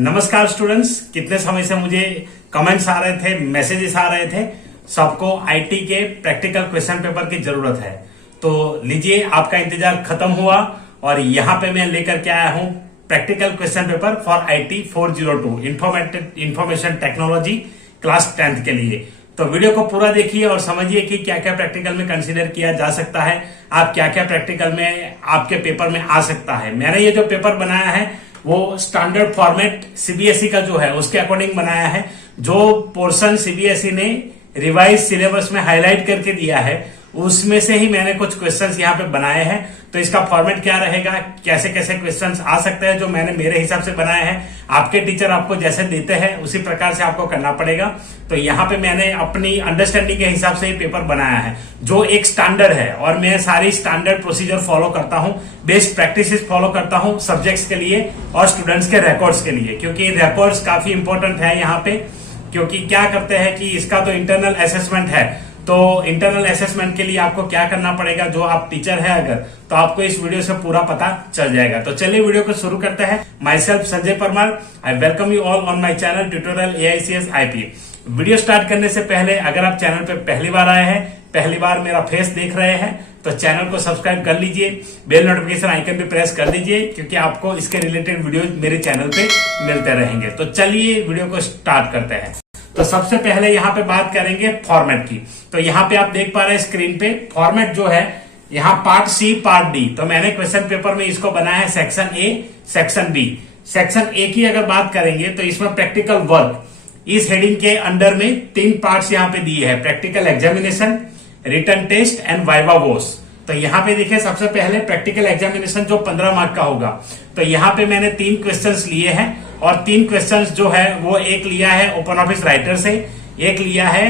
नमस्कार स्टूडेंट्स, कितने समय से मुझे कमेंट्स आ रहे थे, मैसेजेस आ रहे थे, सबको आईटी के प्रैक्टिकल क्वेश्चन पेपर की जरूरत है। तो लीजिए, आपका इंतजार खत्म हुआ और यहाँ पे मैं लेकर के आया हूँ practical question paper for IT 402 information technology class 10th के लिए। तो वीडियो को पूरा देखिए और समझिए कि क्या क्या प्रैक्टिकल में कंसीडर किया जा सकता है, आप क्या क्या प्रैक्टिकल में आपके पेपर में आ सकता है। मैंने ये जो पेपर बनाया है वो स्टैंडर्ड फॉर्मेट सीबीएसई का जो है उसके अकॉर्डिंग बनाया है। जो पोर्शन सीबीएसई ने रिवाइज सिलेबस में हाईलाइट करके दिया है उसमें से ही मैंने कुछ क्वेश्चंस यहाँ पे बनाए हैं। तो इसका फॉर्मेट क्या रहेगा, कैसे कैसे क्वेश्चंस आ सकते हैं, जो मैंने मेरे हिसाब से बनाए हैं। आपके टीचर आपको जैसे देते हैं उसी प्रकार से आपको करना पड़ेगा। तो यहाँ पे मैंने अपनी अंडरस्टैंडिंग के हिसाब से ये पेपर बनाया है जो एक स्टैंडर्ड है, और मैं सारी स्टैंडर्ड प्रोसीजर फॉलो करता हूँ, बेस्ट प्रैक्टिसेस फॉलो करता हूँ सब्जेक्ट्स के लिए और स्टूडेंट्स के रिकॉर्ड्स के लिए, क्योंकि रिकॉर्ड्स काफी इंपॉर्टेंट है यहाँ पे। क्योंकि क्या करते हैं कि इसका तो इंटरनल असेसमेंट है, तो इंटरनल असेसमेंट के लिए आपको क्या करना पड़ेगा, जो आप टीचर है अगर, तो आपको इस वीडियो से पूरा पता चल जाएगा। तो चलिए वीडियो को शुरू करते हैं। My self Sanjay Parmar, I welcome you all on my channel tutorial AICS IP। Video start करने से पहले अगर आप चैनल पे पहली बार आए हैं, पहली बार मेरा फेस देख रहे हैं, तो चैनल को सब्सक्राइब कर लीजिए, बेल नोटिफिकेशन आइकन पे प्रेस कर दीजिए, क्योंकि आपको इसके रिलेटेड वीडियो मेरे चैनल पे मिलते रहेंगे। तो चलिए वीडियो को स्टार्ट करते हैं। तो सबसे पहले यहाँ पे बात करेंगे फॉर्मेट की। तो यहाँ पे आप देख पा रहे हैं स्क्रीन पे फॉर्मेट जो है, यहाँ पार्ट सी पार्ट डी। तो मैंने क्वेश्चन पेपर में इसको बनाया है section A section B. Section A की अगर बात करेंगे तो इसमें प्रैक्टिकल वर्क, इस हेडिंग के अंडर में 3 पार्ट्स यहाँ पे दिए हैं, practical examination, written test and viva voce. तो यहाँ पे देखिए, सबसे पहले प्रैक्टिकल एग्जामिनेशन जो 15 मार्क का होगा। तो यहाँ पे मैंने 3 क्वेश्चंस लिए हैं और 3 क्वेश्चंस जो है वो एक लिया है ओपन ऑफिस राइटर से, एक लिया है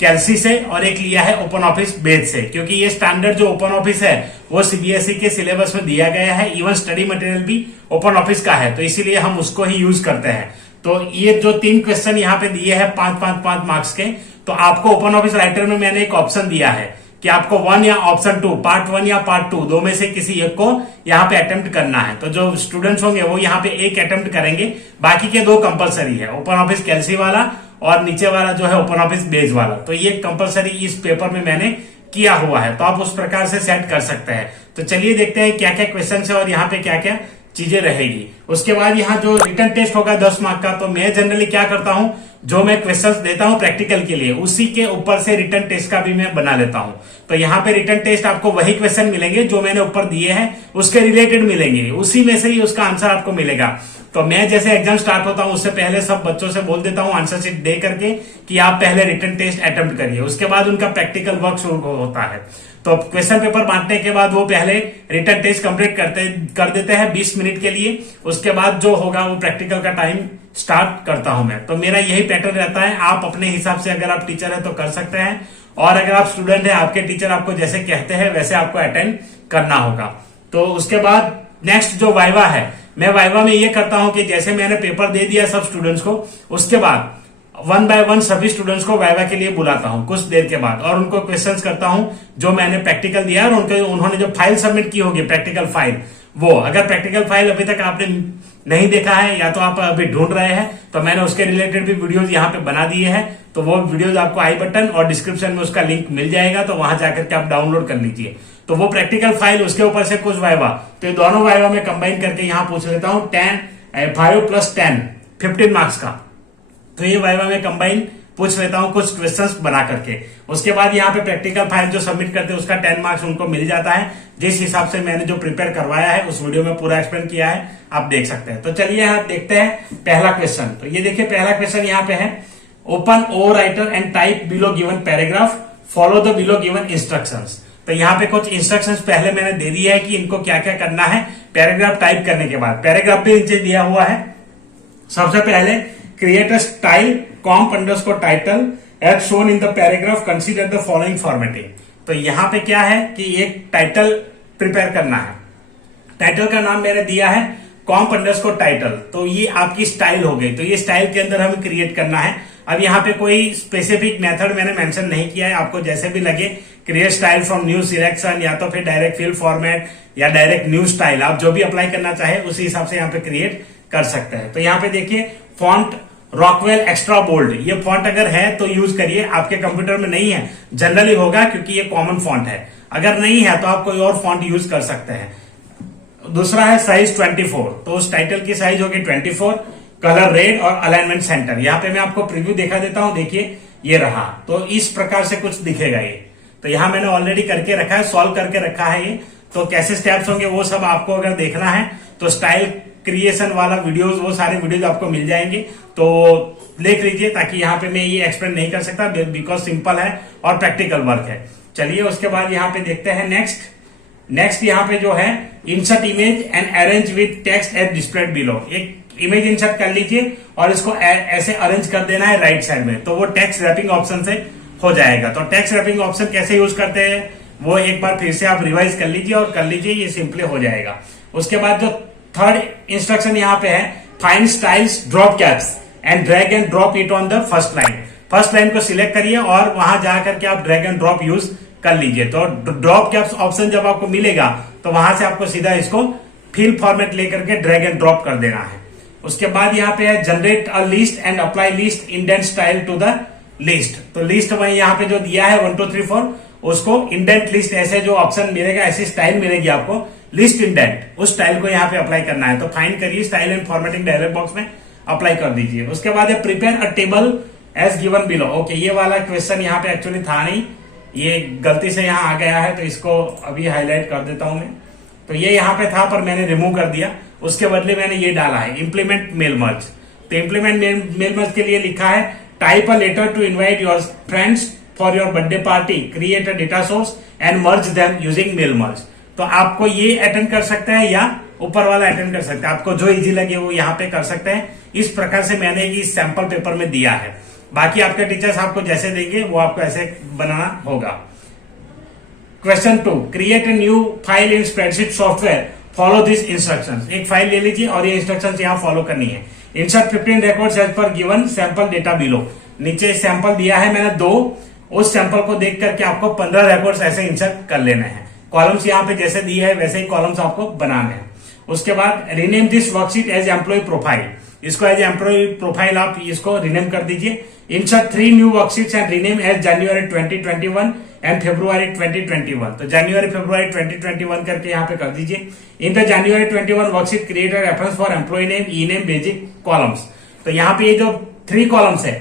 कैल्सी से और एक लिया है ओपन ऑफिस बेस से। क्योंकि ये स्टैंडर्ड जो ओपन ऑफिस है वो सीबीएसई के सिलेबस में दिया गया है, इवन स्टडी मटेरियल भी ओपन ऑफिस का है, तो इसीलिए हम उसको ही यूज करते हैं। तो ये जो 3 क्वेश्चन यहाँ पे दिए हैं 5-5-5 मार्क्स के, तो आपको ओपन ऑफिस राइटर में मैंने एक ऑप्शन दिया है कि आपको 1 या ऑप्शन 2, पार्ट 1 या पार्ट 2, दो में से किसी एक को यहाँ पे अटेम्प्ट करना है। तो जो स्टूडेंट्स होंगे वो यहाँ पे एक अटेम्प्ट करेंगे, बाकी के 2 कंपलसरी है, ओपन ऑफिस कैल्सी वाला और नीचे वाला जो है ओपन ऑफिस बेस वाला। तो ये कंपलसरी इस पेपर में मैंने किया हुआ है, तो आप उस प्रकार से सेट कर सकते हैं। तो चलिए देखते हैं क्या क्या क्वेश्चन है और यहाँ पे क्या क्या चीजें रहेगी। उसके बाद यहाँ जो रिटन टेस्ट होगा 10 मार्क का, तो मैं जनरली क्या करता हूँ, जो मैं क्वेश्चंस देता हूँ प्रैक्टिकल के लिए उसी के ऊपर से रिटन टेस्ट का भी मैं बना लेता हूँ। तो यहाँ पे रिटन टेस्ट आपको वही क्वेश्चन मिलेंगे जो मैंने ऊपर दिए हैं, उसके रिलेटेड मिलेंगे, उसी में से ही उसका आंसर आपको मिलेगा। तो मैं जैसे एग्जाम स्टार्ट होता हूँ उससे पहले सब बच्चों से बोल देता हूँ आंसर शीट दे करके कि आप पहले रिटन टेस्ट अटेम्प्ट करिए, उसके बाद उनका प्रैक्टिकल वर्क शुरू होता है। तो क्वेश्चन पेपर बांटने के बाद वो पहले रिटन टेस्ट कंप्लीट कर देते हैं 20 मिनट के लिए, उसके बाद जो होगा वो प्रैक्टिकल का टाइम स्टार्ट करता हूं मैं। तो मेरा यही पैटर्न रहता है। आप अपने हिसाब से अगर आप टीचर है तो कर सकते हैं, और अगर आप स्टूडेंट है, आपके टीचर आपको जैसे कहते हैं वैसे आपको अटेंड करना होगा। तो उसके बाद नेक्स्ट जो वाइवा है, मैं वाइवा में ये करता हूं कि जैसे मैंने पेपर दे दिया सब स्टूडेंट्स को, उसके बाद 1 बाय 1 सभी स्टूडेंट्स को वाइवा के लिए बुलाता हूं कुछ देर के बाद, और उनको क्वेश्चंस करता हूं जो मैंने प्रैक्टिकल दिया है, और उन्होंने जो फाइल सबमिट की होगी प्रैक्टिकल फाइल, वो अगर प्रैक्टिकल फाइल अभी तक आपने नहीं देखा है या तो आप अभी ढूंढ रहे हैं, तो मैंने उसके रिलेटेड भी वीडियोज यहाँ पे बना दिए हैं। तो वो वीडियोज आपको आई बटन और डिस्क्रिप्शन में उसका लिंक मिल जाएगा, तो वहां जाकर के आप डाउनलोड कर लीजिए। तो वो प्रैक्टिकल फाइल, उसके ऊपर से कुछ वाइवा, तो ये दोनों वाइवा में कंबाइन करके यहाँ पूछ लेता हूँ 5 + 10 15 मार्क्स का। तो ये वाइवा में कंबाइन पूछ लेता हूँ कुछ क्वेश्चंस बना करके। उसके बाद यहाँ पे प्रैक्टिकल फाइल जो सबमिट करते हैं उसका 10 मार्क्स उनको मिल जाता है, जिस हिसाब से मैंने जो प्रिपेयर करवाया है उस वीडियो में पूरा एक्सप्लेन किया है, आप देख सकते हैं। तो चलिए यहाँ देखते हैं पहला क्वेश्चन। तो ये देखिए पहला क्वेश्चन यहाँ पे है, open O writer and type below given paragraph, follow the below given instructions. तो यहाँ पे कुछ इंस्ट्रक्शंस पहले मैंने दे दिया है कि इनको क्या क्या करना है पैराग्राफ टाइप करने के बाद। पैराग्राफ भी नीचे दिया हुआ है। सबसे पहले create a style comp_title as shown in the paragraph, consider the following formatting। तो यहाँ पे क्या है कि एक टाइटल प्रिपेयर करना है। टाइटल का नाम मैंने दिया है comp_title। तो ये आपकी स्टाइल हो गई। तो ये स्टाइल के अंदर हमें क्रिएट करना है। अब यहाँ पे कोई स्पेसिफिक मेथड मैंने मेंशन नहीं किया है, आपको जैसे भी लगे create style from new selection, या तो फिर डायरेक्ट फिल फॉर्मेट या डायरेक्ट न्यू स्टाइल, आप जो भी अप्लाई करना चाहे उसी हिसाब से यहाँ पे क्रिएट कर सकते हैं। तो यहाँ पे देखिए फॉन्ट रॉकवेल एक्स्ट्रा बोल्ड, ये फॉन्ट अगर है तो यूज करिए, आपके कंप्यूटर में नहीं है जनरली होगा क्योंकि ये कॉमन फॉन्ट है, अगर नहीं है तो आप कोई और फॉन्ट यूज कर सकते हैं। दूसरा है साइज 24, तो उस टाइटल की साइज होगी 24, कलर रेड और अलाइनमेंट सेंटर। यहाँ पे मैं आपको प्रीव्यू दिखा देता हूं, देखिए ये रहा, तो इस प्रकार से कुछ दिखेगा ये। तो यहाँ मैंने ऑलरेडी करके रखा है, सॉल्व करके रखा है ये, तो कैसे स्टेप्स होंगे वो सब आपको अगर देखना है तो स्टाइल क्रिएशन वाला वीडियोस, वो सारे वीडियोस आपको मिल जाएंगे, तो देख लीजिए, ताकि यहाँ पे मैं ये एक्सप्लेन नहीं कर सकता बिकॉज सिंपल है और प्रैक्टिकल वर्क है। चलिए उसके बाद यहाँ पे देखते हैं नेक्स्ट यहाँ पे जो है insert image and arrange with text as displayed below. एक इमेज इंसर्ट कर लीजिए और इसको ऐसे अरेंज कर देना है राइट साइड में, तो वो टेक्स्ट रैपिंग ऑप्शन से हो जाएगा। तो टेक्स्ट रैपिंग ऑप्शन कैसे यूज करते हैं वो एक बार फिर से आप रिवाइज कर लीजिए और कर लीजिए, ये सिंपली हो जाएगा। उसके बाद जो थर्ड इंस्ट्रक्शन यहाँ पे है, find styles drop caps and drag and drop it on the first line. First line को सिलेक्ट करिए और वहां जाकर के आप ड्रैग एंड ड्रॉप यूज कर लीजिए। तो ड्रॉप कैप्स ऑप्शन जब आपको मिलेगा तो वहां से आपको सीधा इसको फिल फॉर्मेट लेकर के ड्रैग एंड ड्रॉप कर देना है। उसके बाद यहाँ पे है generate a list and apply list indent style to the list. तो लिस्ट में यहाँ पे जो दिया है 1 2 3 4, उसको इंडेंट लिस्ट ऐसे जो ऑप्शन मिलेगा, ऐसी स्टाइल मिलेगी आपको लिस्ट इंडेंट, उस स्टाइल को यहाँ पे अप्लाई करना है। तो फाइंड करिए style and formatting dialog box में अप्लाई कर दीजिए। उसके बाद है prepare a table as given below. Okay, ये वाला क्वेश्चन यहाँ पे एक्चुअली था नहीं, ये गलती से यहाँ आ गया है, तो इसको अभी हाईलाइट कर देता हूं मैं। तो ये यहाँ पे था पर मैंने रिमूव कर दिया, उसके बदले मैंने ये डाला है इम्प्लीमेंट मेल मर्ज। तो इम्प्लीमेंट मेल मर्ज के लिए लिखा है type a letter to invite your friends for your birthday party, create a data source and merge them using mail merge. तो आपको ये अटेंड कर सकते हैं या ऊपर वाला अटेंड कर सकते हैं, आपको जो इजी लगे वो यहाँ पे कर सकते हैं। इस प्रकार से मैंने इस सैंपल पेपर में दिया है, बाकी आपके टीचर्स आपको जैसे देंगे वो आपको ऐसे बनाना होगा। Question 2, create a new file in spreadsheet software, follow this instructions. एक फाइल ले लीजिए और ये इंस्ट्रक्शंस यहाँ फॉलो करनी है। Insert 15 records as per given sample data below. नीचे सैंपल दिया है मैंने 2, उस सैंपल को देख करके आपको 15 रिकॉर्ड्स ऐसे इंसर्ट कर लेने हैं। कॉलम्स यहाँ पे जैसे दिए है वैसे ही कॉलम्स आपको बनाने हैं। उसके बाद rename this worksheet as employee profile, इसको एज एम्प्लॉय प्रोफाइल आप इसको रीनेम कर दीजिए। Insert 3 new worksheets and rename as January 2021 and February 2021। तो जनवरी February 2021 करके यहाँ पे कर दीजिए। In the January 21 worksheet create a reference for employee name, E name, basic columns. तो यहाँ पे ये जो 3 कॉलम्स है,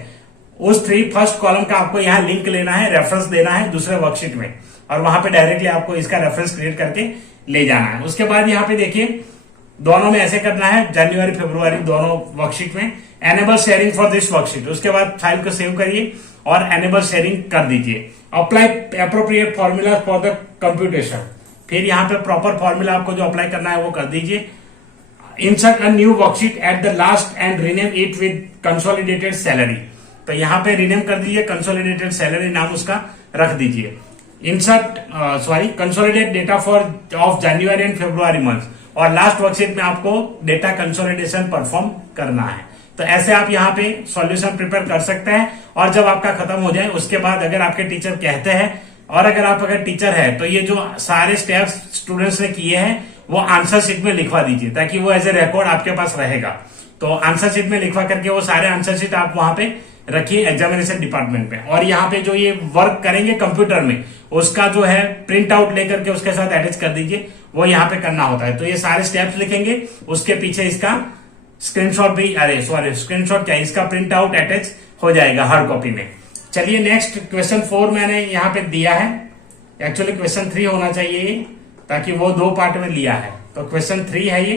उस 3 फर्स्ट कॉलम का आपको यहाँ लिंक लेना है, रेफरेंस देना है दूसरे वर्कशीट में, और वहां पे डायरेक्टली आपको इसका रेफरेंस क्रिएट करके ले जाना है। उसके बाद यहाँ पे देखिए दोनों में ऐसे करना है, जनवरी February दोनों वर्कशीट में। Enable sharing for this worksheet, उसके बाद फाइल को सेव करिए और एनेबल शेयरिंग कर दीजिए। Apply appropriate formula for the computation, फिर यहाँ पे प्रॉपर फॉर्मूला आपको जो अप्लाई करना है वो कर दीजिए। Insert a new worksheet at the last and rename it with consolidated salary. तो यहाँ पे रीनेम कर दीजिए, कंसोलिडेटेड सैलरी नाम उसका रख दीजिए। Insert consolidate data for of January and February month, और लास्ट वर्कशीट में आपको डेटा कंसोलिडेशन परफॉर्म करना है। तो ऐसे आप यहाँ पे सॉल्यूशन प्रिपेयर कर सकते हैं, और जब आपका खत्म हो जाए उसके बाद अगर आपके टीचर कहते हैं, और अगर टीचर है तो ये जो सारे स्टेप्स स्टूडेंट्स ने किए हैं वो आंसर शीट में लिखवा दीजिए, ताकि वो एज ए रिकॉर्ड आपके पास रहेगा। तो आंसर शीट में लिखवा करके वो सारे आंसर शीट आप वहां पे रखिए एग्जामिनेशन डिपार्टमेंट पे। और यहाँ पे जो ये वर्क करेंगे कंप्यूटर में, उसका जो है प्रिंट आउट लेकर के उसके साथ अटैच कर दीजिए, वो यहाँ पे करना होता है। तो ये सारे स्टेप्स लिखेंगे, उसके पीछे इसका स्क्रीनशॉट भी, स्क्रीनशॉट क्या, इसका प्रिंट आउट अटैच हो जाएगा हर कॉपी में। चलिए नेक्स्ट क्वेश्चन 4 मैंने यहाँ पे दिया है, एक्चुअली क्वेश्चन 3 होना चाहिए ये, ताकि वो 2 पार्ट में लिया है। तो क्वेश्चन 3 है ये,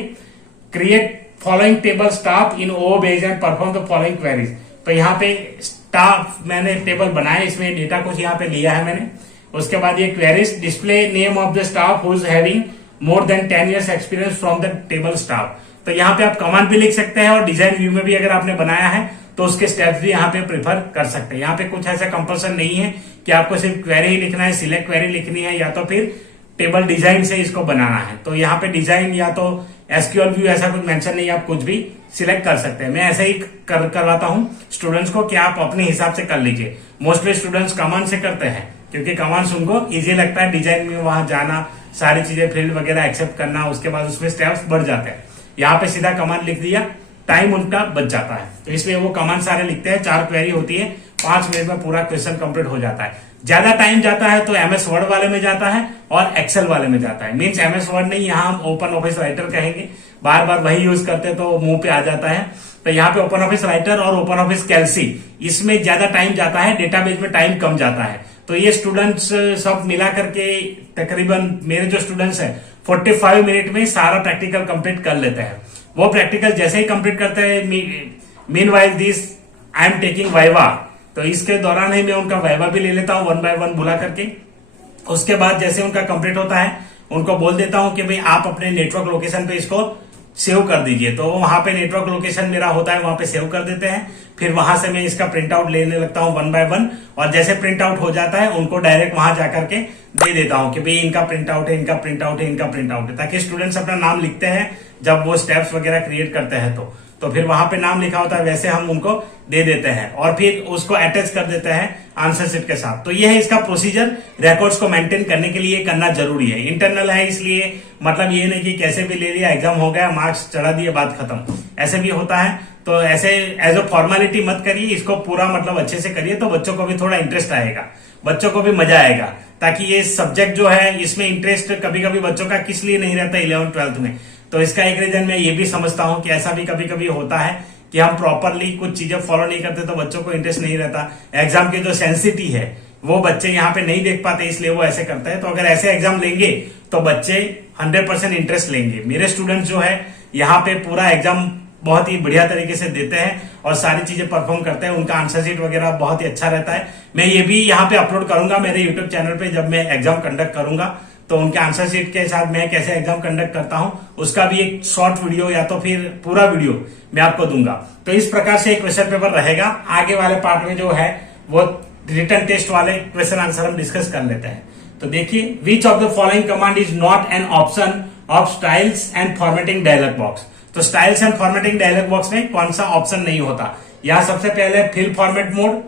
create following table staff in O base and perform the following queries. तो यहाँ पे स्टाफ मैंने टेबल बनाया, इसमें डेटा कुछ यहाँ पे लिया है मैंने। उसके बाद ये queries, display name of the staff who is having more than 10 years experience from the table staff. तो यहाँ पे आप कमांड भी लिख सकते हैं, और डिजाइन व्यू में भी अगर आपने बनाया है तो उसके स्टेप्स भी यहाँ पे प्रेफर कर सकते हैं। यहाँ पे कुछ ऐसा कंपल्सन नहीं है कि आपको सिर्फ क्वेरी ही लिखना है, सिलेक्ट क्वेरी लिखनी है, या तो फिर टेबल डिजाइन से इसको बनाना है। तो यहाँ पे डिजाइन या तो एसक्यूएल व्यू ऐसा कुछ मेंशन नहीं, आप कुछ भी सिलेक्ट कर सकते हैं। मैं ऐसे ही करवाता हूँ स्टूडेंट्स को कि आप अपने हिसाब से कर लीजिए। मोस्टली स्टूडेंट्स कमांड से करते हैं, क्योंकि कमांड्स उनको इजी लगता है, डिजाइन में वहां जाना, सारी चीजें फील्ड वगैरह एक्सेप्ट करना, उसके बाद उसमें स्टेप्स बढ़ जाते हैं। यहाँ पे सीधा कमांड लिख दिया टाइम उनका बच जाता है। तो इसलिए वो कमांड सारे लिखते हैं, 4 क्वेरी होती है, 5 मिनट में पूरा क्वेश्चन कंप्लीट हो जाता है। ज्यादा टाइम जाता है तो एमएस वर्ड वाले में जाता है और एक्सेल वाले में जाता है। मींस एमएस वर्ड नहीं, यहाँ हम ओपन ऑफिस राइटर कहेंगे, बार बार वही यूज करते तो मुंह पे आ जाता है। तो यहाँ पे ओपन ऑफिस राइटर और ओपन ऑफिस कैल्सी, इसमें ज्यादा टाइम जाता है, डेटाबेस में टाइम कम जाता है। तो ये स्टूडेंट्स सब मिला करके तकरीबन मेरे जो स्टूडेंट्स हैं 45 मिनट में सारा प्रैक्टिकल कंप्लीट कर लेते हैं। वो प्रैक्टिकल जैसे ही कंप्लीट करते हैं, mean wise this I am taking viva, तो इसके दौरान ही मैं उनका वाइवा भी ले लेता हूँ 1 by 1 बुला करके। उसके बाद जैसे उनका कंप्लीट होता है, उनको बोल देता हूं कि भाई आप अपने नेटवर्क लोकेशन पे इसको सेव कर दीजिए। तो वहां पे नेटवर्क लोकेशन मेरा होता है, वहां पे सेव कर देते हैं। फिर वहां से मैं इसका प्रिंट आउट लेने लगता हूं 1 by 1, और जैसे प्रिंट आउट हो जाता है उनको डायरेक्ट वहां जाकर के दे देता हूं कि भाई इनका प्रिंट आउट है, इनका प्रिंट आउट है, इनका प्रिंट आउट है, ताकि स्टूडेंट्स अपना नाम लिखते हैं जब वो स्टेप्स वगैरह क्रिएट करते हैं तो फिर वहां पे नाम लिखा होता है, वैसे हम उनको दे देते हैं और फिर उसको अटैच कर देते हैं आंसर शीट के साथ। तो ये है इसका प्रोसीजर। रिकॉर्ड्स को मेंटेन करने के लिए करना जरूरी है। इंटरनल है इसलिए मतलब ये नहीं कि कैसे भी ले लिया, एग्जाम हो गया, मार्क्स चढ़ा दिए, बात खत्म, ऐसे भी होता है। तो ऐसे एज अ फॉर्मेलिटी मत करिए, इसको पूरा मतलब अच्छे से करिए, तो बच्चों को भी थोड़ा इंटरेस्ट आएगा, बच्चों को भी मजा आएगा। ताकि ये सब्जेक्ट जो है इसमें इंटरेस्ट कभी कभी बच्चों का किस लिए नहीं रहता 11th 12th में, तो इसका एक रीजन मैं ये भी समझता हूं कि ऐसा भी कभी कभी होता है कि हम प्रॉपरली कुछ चीजें फॉलो नहीं करते तो बच्चों को इंटरेस्ट नहीं रहता। एग्जाम की जो सेंसिटी है वो बच्चे यहाँ पे नहीं देख पाते, इसलिए वो ऐसे करते हैं। तो अगर ऐसे एग्जाम लेंगे तो बच्चे 100% इंटरेस्ट लेंगे। मेरे स्टूडेंट्स जो है यहाँ पे पूरा एग्जाम बहुत ही बढ़िया तरीके से देते हैं और सारी चीजें परफॉर्म करते हैं। उनका आंसर शीट वगैरह बहुत ही अच्छा रहता है। मैं ये भी यहाँ पे अपलोड करूंगा मेरे यूट्यूब चैनल पे, जब मैं एग्जाम कंडक्ट करूंगा तो उनके आंसर शीट के साथ मैं कैसे एग्जाम कंडक्ट करता हूं उसका भी एक शॉर्ट वीडियो या तो फिर पूरा वीडियो मैं आपको दूंगा। तो इस प्रकार से एक क्वेश्चन पेपर रहेगा। आगे वाले पार्ट में जो है वो रिटन टेस्ट वाले क्वेश्चन आंसर हम डिस्कस कर लेते हैं। तो देखिए, which of the following command is not an option of styles and formatting dialog box. तो styles and formatting dialog box में कौन सा ऑप्शन नहीं होता। यहां सबसे पहले fill format mode,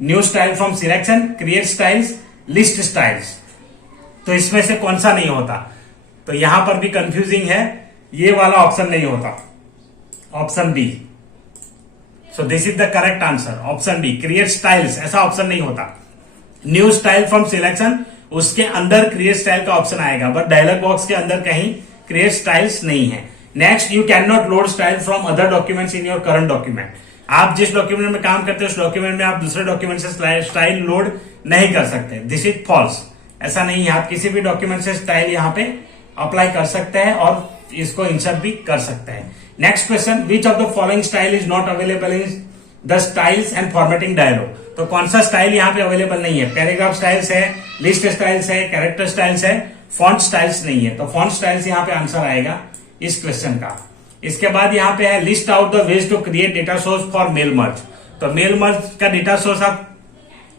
new style from selection, create styles, list styles. तो इसमें से कौन सा नहीं होता। तो यहां पर भी कंफ्यूजिंग है, ये वाला ऑप्शन नहीं होता, option B. So this is the correct answer, option B, create styles, ऐसा ऑप्शन नहीं होता। न्यू स्टाइल फ्रॉम सिलेक्शन, उसके अंदर क्रिएट स्टाइल का ऑप्शन आएगा, बट डायलॉग बॉक्स के अंदर कहीं क्रिएट स्टाइल्स नहीं है। Next, you can not load style from other documents in your current document. आप जिस डॉक्यूमेंट में काम करते हो उस डॉक्यूमेंट में आप दूसरे डॉक्यूमेंट से स्टाइल लोड नहीं कर सकते। दिस इज फॉल्स, ऐसा नहीं है। आप किसी भी डॉक्यूमेंट से स्टाइल यहाँ पे अप्लाई कर सकते हैं और इसको इंसर्ट भी कर सकते हैं। Next question, which of the following style is not available in the styles and formatting dialog. तो कौन सा स्टाइल यहाँ पे अवेलेबल नहीं है। पैराग्राफ स्टाइल्स है, लिस्ट स्टाइल्स है, कैरेक्टर स्टाइल्स है, फॉन्ट स्टाइल्स नहीं है। तो फॉन्ट स्टाइल्स यहाँ पे आंसर आएगा इस क्वेश्चन का। इसके बाद यहाँ पे है list out the ways to create data source for mail merge. तो मेल मर्ज का डेटा सोर्स आप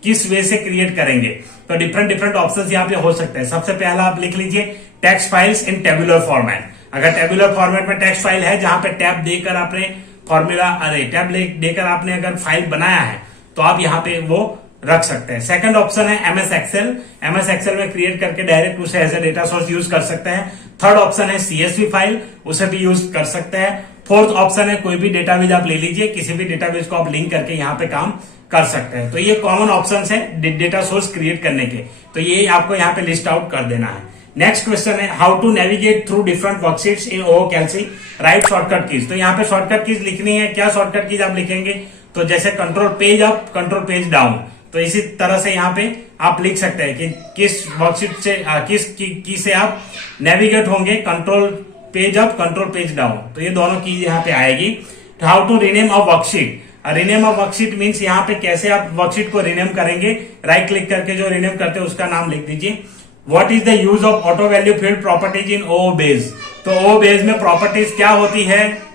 किस वे से क्रिएट करेंगे। तो डिफरेंट ऑप्शंस यहाँ पे हो सकते हैं। सबसे पहला आप लिख लीजिए text files in tabular format. अगर टेबुलर फॉर्मेट में टेक्स्ट फाइल है जहां पे टैब देकर आपने फॉर्मूला टैब देकर आपने अगर फाइल बनाया है तो आप यहाँ पे वो रख सकते हैं। सेकंड ऑप्शन है एमएस एक्सेल। एमएस एक्सेल में क्रिएट करके डायरेक्ट उसे as a data source use कर सकते हैं। थर्ड ऑप्शन है सीएसवी फाइल, उसे भी यूज कर सकते हैं। फोर्थ ऑप्शन है कोई भी डेटाबेस आप ले लीजिए, किसी भी डेटाबेस को आप लिंक करके यहाँ पे काम कर सकते हैं। तो ये कॉमन ऑप्शन है डेटा सोर्स क्रिएट करने के, तो ये आपको यहाँ पे लिस्ट आउट कर देना है। नेक्स्ट क्वेश्चन है how to navigate through different worksheets in OO Calc, write shortcut keys. तो यहाँ पे शॉर्टकट कीज लिखनी है। क्या शॉर्टकट कीज आप लिखेंगे, तो जैसे control page up, control page down, तो इसी तरह से यहाँ पे आप लिख सकते हैं कि किस वर्कशीट से किस की से आप नेविगेट होंगे, control page up, control page down. तो ये दोनों की यहाँ पे आएगी। How to rename a worksheet. Rename a worksheet means यहाँ पे कैसे आप वर्कशीट को रीनेम करेंगे। राइट क्लिक करके जो रीनेम करते हैं उसका नाम लिख दीजिए। What is the use of auto value field properties in O O base. तो ओओ बेस में प्रॉपर्टीज क्या होती है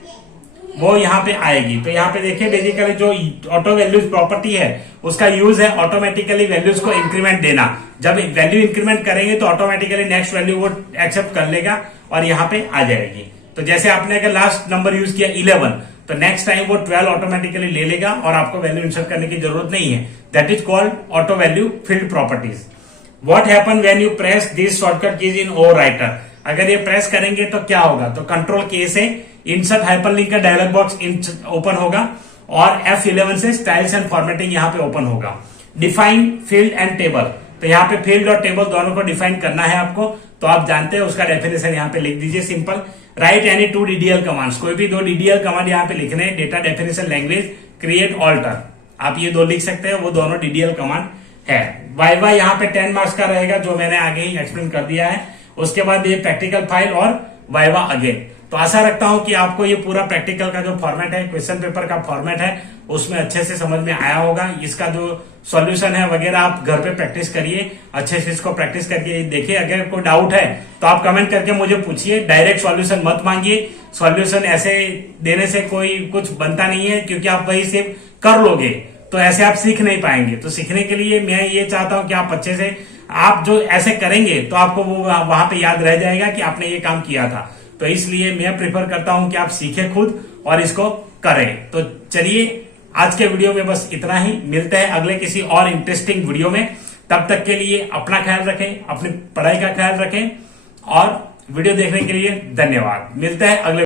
वो यहाँ पे आएगी। तो यहाँ पे देखिए बेसिकली जो ऑटो वैल्यूज प्रॉपर्टी है उसका यूज है ऑटोमेटिकली वैल्यूज को इंक्रीमेंट देना। जब वैल्यू इंक्रीमेंट करेंगे तो ऑटोमेटिकली नेक्स्ट वैल्यू वो एक्सेप्ट कर लेगा और यहाँ पे आ जाएगी। तो जैसे आपने अगर लास्ट नंबर यूज किया 11 तो नेक्स्ट टाइम वो 12 ऑटोमेटिकली ले लेगा और आपको वैल्यू इंसर्ट करने की जरूरत नहीं है। That is called auto value field properties. What happen when you press this shortcut keys in O O writer. अगर ये प्रेस करेंगे तो क्या होगा, तो कंट्रोल के से इंसर्ट हाइपरलिंक का डायलॉग बॉक्स ओपन होगा और F11 से स्टाइल्स एंड फॉर्मेटिंग यहाँ पे ओपन होगा। डिफाइन फील्ड एंड टेबल, तो यहाँ पे फील्ड और टेबल दोनों को डिफाइन करना है आपको, तो आप जानते हैं उसका डेफिनेशन यहाँ पे लिख दीजिए simple. Write any 2 DDL commands, कोई भी 2 DDL कमांड यहाँ पे लिखने, data definition language create alter, आप ये 2 लिख सकते हैं, वो दोनों DDL कमांड है। वाइवा यहाँ पे 10 मार्क्स का रहेगा, जो मैंने आगे ही एक्सप्लेन कर दिया है। उसके बाद ये प्रैक्टिकल फाइल और वाइवा अगेन। तो आशा रखता हूं कि आपको ये पूरा प्रैक्टिकल का जो फॉर्मेट है, क्वेश्चन पेपर का फॉर्मेट है, उसमें अच्छे से समझ में आया होगा। इसका जो सॉल्यूशन है वगैरह आप घर पे प्रैक्टिस करिए, अच्छे से इसको प्रैक्टिस करके देखिए। अगर कोई डाउट है तो आप कमेंट करके मुझे पूछिए, डायरेक्ट सॉल्यूशन मत मांगिए। सॉल्यूशन ऐसे देने से कोई कुछ बनता नहीं है, क्योंकि आप वही से कर लोगे तो ऐसे आप सीख नहीं पाएंगे। तो सीखने के लिए मैं ये चाहता हूं कि आप अच्छे से, आप जो ऐसे करेंगे तो आपको वो वहां पे याद रह जाएगा कि आपने ये काम किया था। तो इसलिए मैं प्रेफर करता हूं कि आप सीखें खुद और इसको करें। तो चलिए आज के वीडियो में बस इतना ही, मिलते हैं अगले किसी और इंटरेस्टिंग वीडियो में। तब तक के लिए अपना ख्याल रखें, अपनी पढ़ाई का ख्याल रखें और वीडियो देखने के लिए धन्यवाद। मिलते हैं अगले